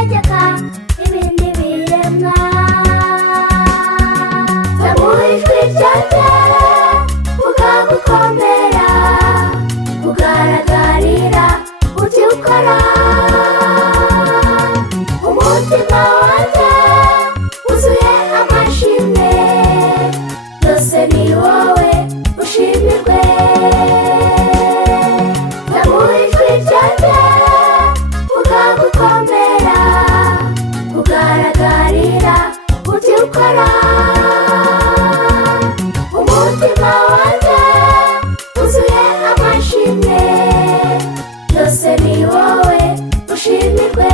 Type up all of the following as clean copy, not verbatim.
utegeka ibindi biremwa. Zamuha ijwi ryanjye, vuga gukomera, kugaragarira uti ukora. Umutima wanjye wuzuye amashimwe, byose ni wowe ushimirwe. Zamuha ijwi ryanjye, vuga gukomera, kugaragarira uti ukora. Umutima wanjye wuzuye amashimwe, byose ni wowe ushimirwe.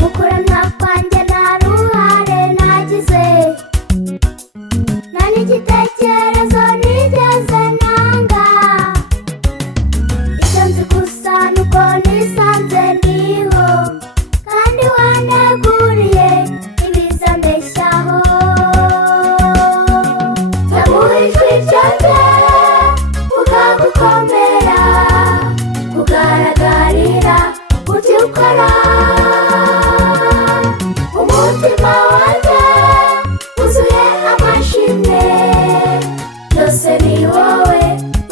Mukurana kwanjye nta ruhare nagize, nta n'igitekerezo nigeze nanga. Icyo nzi gusa ni uko nisanze ndiho, kandi waneguriye ibizambeshyaho. Zamuha ijwi ryanjye, vuga gukomera, kugaragarira uti ukora. Umutima wanjye wuzuye amashimwe, byose ni wowe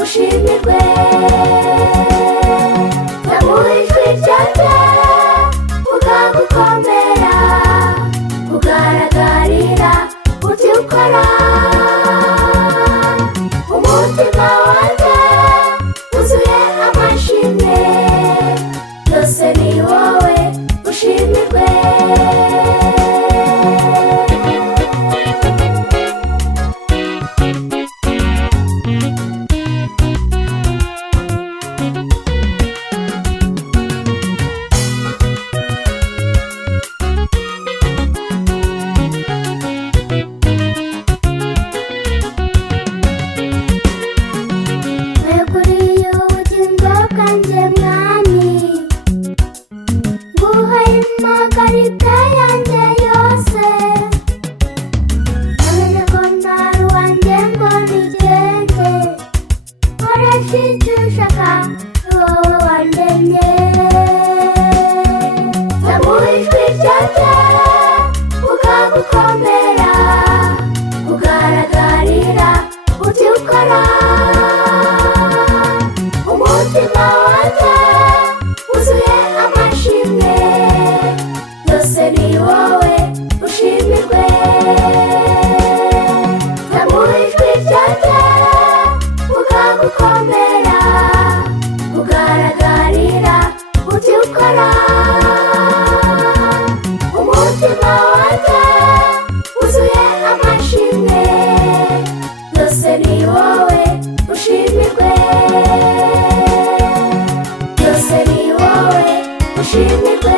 ushimirwe. Zamuha ijwi ryanjye, vuga gukomera, kugaragarira uti ukora. Umutima wanjye wuzuye amashimwe, byose ni wowe ushimirwe. Weguriye ubugingo bwanjye mwami, nguhaye impagarike yanjye yose. Namenye ko ntari uwanjye ngo nigenge, nkoresha icyo ushaka, ni wowe wandemye. Zamuha ijwi ryanjye, vuga gukomera, kugaragarira uti ukora. Umutima wanjye wuzuye amashimwe, byose ni wowe ushimirwe. Zamuha ijwi ryanjye, vuga gukomera, kugaragarira uti ukora. Umutima wanjye wuzuye amashimwe, byose ni wowe ushimirwe. Byose ni wowe ushimirwe.